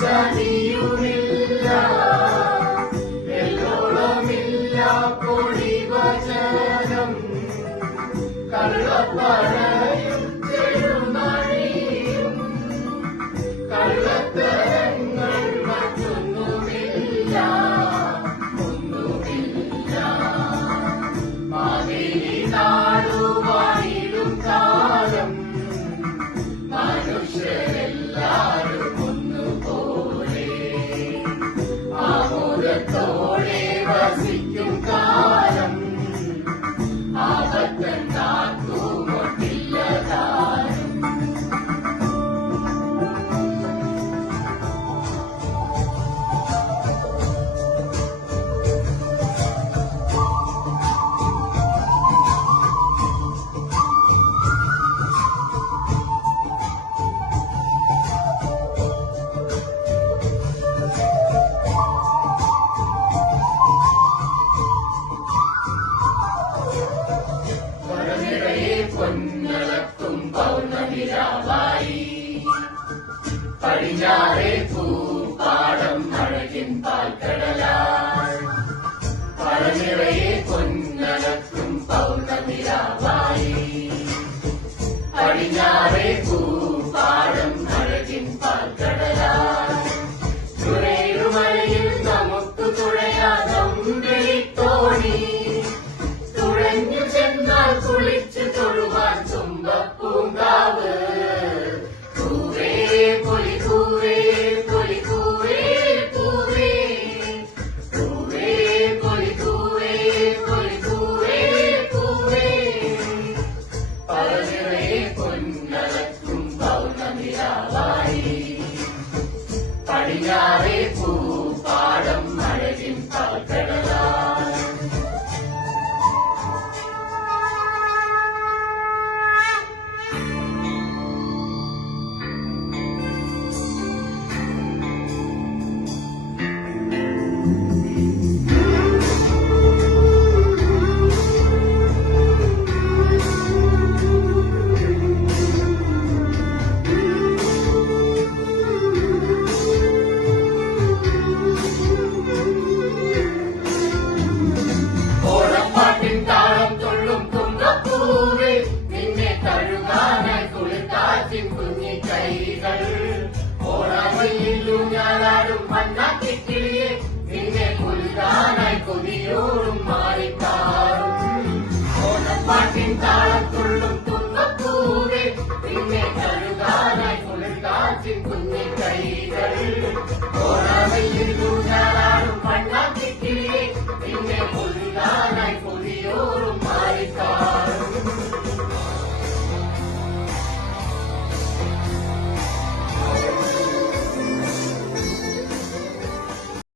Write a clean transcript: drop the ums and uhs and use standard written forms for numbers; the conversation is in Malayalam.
ചതിയുമില്ല, എല്ലോളമില്ല പൊടിവചനം, കള്ളപ്പറയും ചെറുമണിയും, കള്ളത്തരങ്ങൾ മറ്റൊന്നുമില്ല, ഒന്നുമില്ല. മാവേലി നാടുവാണിടും കാലം മനുഷ്യരെല്ലാരും ഒന്നുപോലെ ആമോദത്തോടെ വസിക്കും കാലം, ആപത്തെന്താക്കുമൊട്ടില്ലതാനും. പൊന്നളക്കും പൗർണമിരാവായി, പടിഞ്ഞാറേ പൂപ്പാടം അഴകിൻ പാൽക്കടലായി. പഴനിറയെ പൊന്നളക്കും പൗർണമിരാവായി, പടിഞ്ഞാറേ പൂപ്പാടം അഴകിൻ പാൽക്കടലായി. തുറയുമലയിൽ നമുക്ക് തുഴയാതം വെളിത്തോണി, തുഴഞ്ഞു ചെന്നാൽ കുളിച്ചു തൊഴുവാൻ തുമ്പപ്പൂങ്കാവ്. പൂവേ പൊലി പൂവേ പൊലി പൂവേ പൂവേ, പൂവേ പൊലി പൂവേ പൊലി പൂവേ പൂവേ. പഴനിറേ പൊന്നളക്കും പൗർണമിരാവായി, പടിഞ്ഞാറേ പൂപ്പാടം അഴകിൻ പാൽക്കടലായി. ൂഞ്ഞാലാടും മണ്ണാക്കിക്കിളിയെ നിന്നെ കൊല്ലുകാനായി കൊതിയോടും മാറിക്കാറും. ഓണപ്പാട്ടിൻ താളത്തുള്ളും തുമ്പപ്പൂവേ നിന്നെ കഴുകാനായി കുളിർക്കാറ്റിൻ കുഞ്ഞിക്കൈകൾ.